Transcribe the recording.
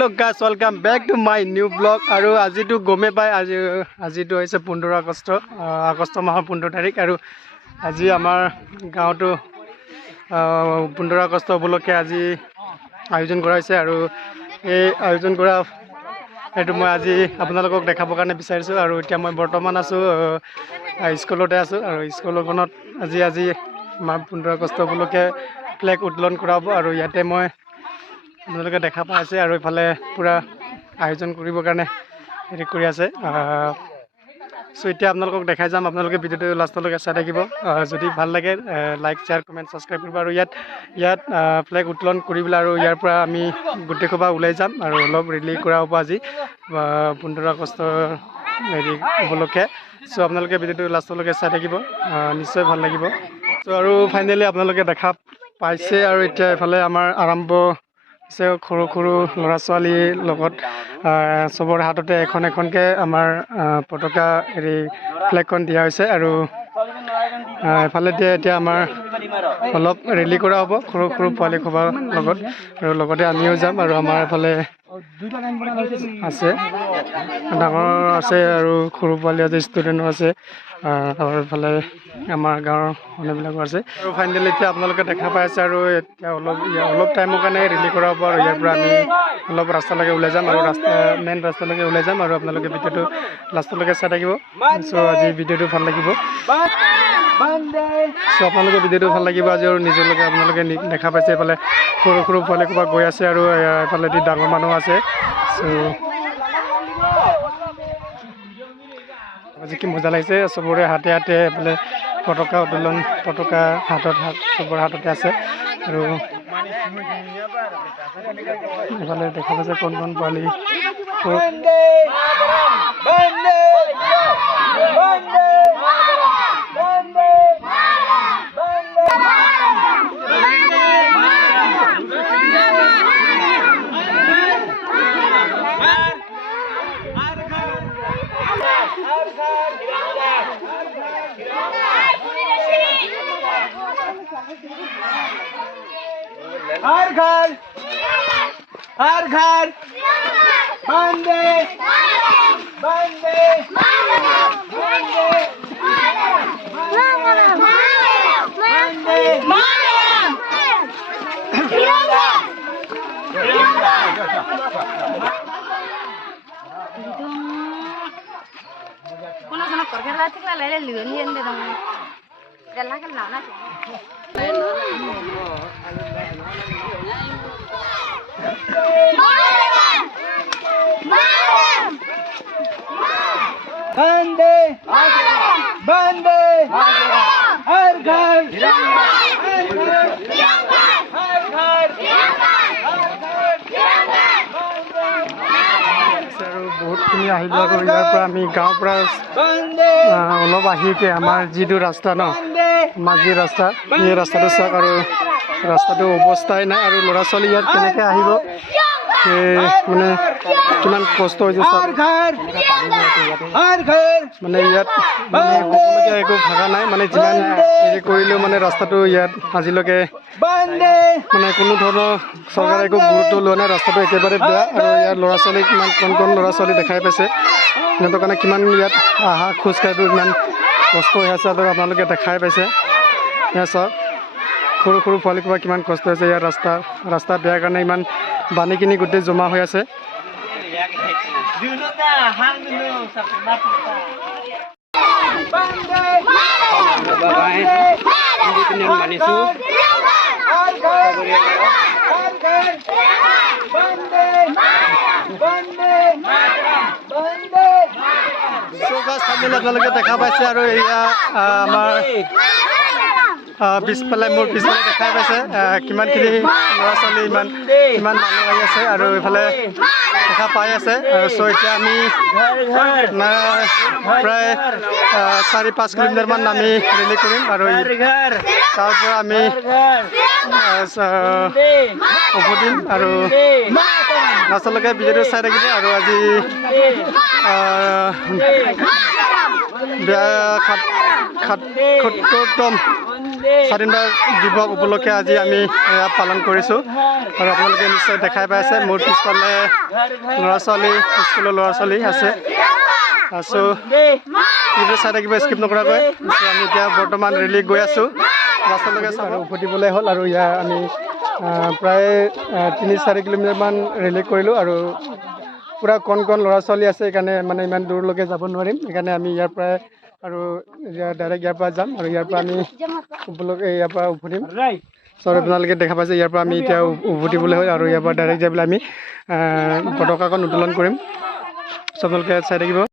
Hello guys, welcome back to my new vlog. Aru aji tu gome pai aji tu hoise 15 August mahor 15 tarik aru aji amar gaon tu 15 August boloke aji আয়োজন কৰা হৈছে আৰু এই আয়োজন কৰা এটো মই আজি আপোনালোকক দেখাবৰ কাৰণে বিচাৰিছো আৰু এতিয়া মই বৰ্তমান আছো স্কুলতে আছো আৰু স্কুলখনত আজি 15 আগষ্ট বলকে ফ্লেগ উত্তোলন কৰাব আৰু ইয়াতে মই আপোনালোকে দেখা পাইছে আৰু ইফালে পুৰা আয়োজন কৰিবৰ কাৰণে হেৰি কৰি আছে সো এতিয়া আপোনালোকক দেখাই যাম আপোনালোকে ভিডিওটো লাষ্টলৈকে চাই থাকিব যদি ভাল লাগে লাইক শেয়াৰ কমেন্ট সাবস্ক্ৰাইব কৰিব আৰু ইয়াত ফ্লেগ উত্তোলন কৰিবলৈ আৰু ইয়াৰ পৰা আমি গুটি খোবা ওলাই যাম আৰু অলপ ৰিলি কৰা হ'ব আজি 15 আগষ্ট হেৰি উপলক্ষে সো আপোনালোকে ভিডিওটো লাষ্টলৈকে চাই থাকিব নিশ্চয় ভাল লাগিব সো আৰু ফাইনালি আপোনালোকে দেখা পাইছে আৰু এতিয়া এফালে আমাৰ আৰম্ভ সে খৰু খৰু লৰা ছোৱালী লগত সবৰ হাততে এখনকে আমাৰ পতাকা এৰি ফ্লেগখন দিয়া হৈছে আৰু এফালে এতিয়া আমাৰ অলপ ৰেলি কৰা হ'ব খৰু খৰু পোৱালি খবৰ লগত আৰু লগতে আমিও যাম আৰু আমাৰ এফালে আছে ডাঙৰ আছে আৰু খৰু পোৱালি আছে ষ্টুডেণ্ট আছে আৰু এফালে আমাৰ গাঁৱৰ মানুহবিলাক আছে আৰু ফাইনালি এতিয়া আপোনালোকে দেখা পাই আছে আৰু এতিয়া অলপ টাইমৰ কাৰণে ৰিলি কৰা হ'ব আৰু ইয়াৰ পৰা আমি অলপ ৰাস্তালৈকে ওলাই যাম আৰু মেইন ৰাস্তালৈকে ওলাই যাম আৰু আপোনালোকে ভিডিওটো লাষ্টলৈকে চাই থাকিব সো আজি ভিডিওটো ভাল লাগিব সো আপোনালোকে ভিডিওটো ভাল লাগিব আজি আৰু নিজলৈকে আপোনালোকে দেখা পাইছে এইফালে সৰু সৰু পোৱালি ক'ৰবাত গৈ আছে আৰু এইফালে ডাঙৰ মানুহ আছে সো আজি কি মজা লাগিছে সবৰে হাতে হাতে এফালে পতাকা উত্তোলন পতাকা সবৰ হাততে আছে আৰু এফালে দেখা পাইছে কোন পোৱালি हर घर वंदे वंदे वंदे Kuna sana pergi lagi lah lele liun liun deh dong. Jalan kan lana sih. बंदे बंदे हर घर বহুতখিনি আহিব আৰু ইয়াৰ পৰা আমি গাঁৱৰ পৰা অলপ আহিকে আমাৰ যিটো ৰাস্তা ন আমাৰ যি ৰাস্তা এই ৰাস্তাটো চাওক আৰু ৰাস্তাটো অৱস্থাই নাই আৰু ল'ৰা ছোৱালী ইয়াত কেনেকৈ আহিব মানে কিমান কষ্ট হৈছে মানে ইয়াত মানে ক'বলগীয়া একো ভাষা নাই মানে যিমান হেৰি কৰিলেও মানে ৰাস্তাটো ইয়াত আজিলৈকে মানে কোনো ধৰণৰ চৰকাৰে একো গুৰুত্ব লোৱা নাই ৰাস্তাটো একেবাৰে বেয়া আৰু ইয়াৰ ল'ৰা ছোৱালী কিমান কোন ল'ৰা ছোৱালী দেখাই পাইছে সিহঁতৰ কাৰণে কিমান ইয়াত অহা খোজকাঢ়িব ইমান কষ্ট হৈ আছে আৰু আপোনালোকে দেখাই পাইছে এয়া চাওক সৰু সৰু পোৱালি পৰা কিমান কষ্ট হৈছে ইয়াৰ ৰাস্তা বেয়া কাৰণে ইমান বানীখিনি গোটেই জমা হৈ আছে আপোনালোকে দেখা পাইছে আৰু এয়া আমাৰ পিছফালে মোৰ পিছফালে দেখাই পাইছে কিমানখিনি ল'ৰা ছোৱালী কিমান মানুহ আহি আছে আৰু এইফালে দেখা পাই আছে চ' এতিয়া আমি প্ৰায় 4-5 কিলোমিটাৰমান আমি ৰেলি কৰিম আৰু তাৰ পৰা আমি উভতিম আৰু লাষ্টলৈকে ভিডিঅ'টো চাই থাকিব আৰু আজি ৭৭তম স্বাধীনতা দিৱস উপলক্ষে আজি আমি এয়া পালন কৰিছোঁ আৰু আপোনালোকে নিশ্চয় দেখাই পাই আছে মোৰ পিছফালে ল'ৰা ছোৱালী স্কুলৰ ল'ৰা ছোৱালী আছে আছোঁ এইবোৰ চাই থাকিব স্কিপ নকৰাকৈ আমি এতিয়া বৰ্তমান ৰেলী গৈ আছোঁ ৰাস্তালৈকে আছোঁ আৰু উভতিবলৈ হ'ল আৰু ইয়াৰ আমি প্ৰায় ৩-৪ কিলোমিটাৰমান ৰেলী কৰিলোঁ আৰু পুৰা কণ ল'ৰা ছোৱালী আছে সেইকাৰণে মানে ইমান দূৰলৈকে যাব নোৱাৰিম সেইকাৰণে আমি ইয়াৰ পৰাই আৰু ডাইৰেক্ট ইয়াৰ পৰা যাম আৰু ইয়াৰ পৰা আমি ইয়াৰ পৰা উভতিম চব আপোনালোকে দেখা পাইছে ইয়াৰ পৰা আমি এতিয়া উভতিবলৈ হয় আৰু ইয়াৰ পৰা ডাইৰেক্ট যাই পেলাই আমি পতাকাখন উত্তোলন কৰিম চব আপোনালোকে চাই থাকিব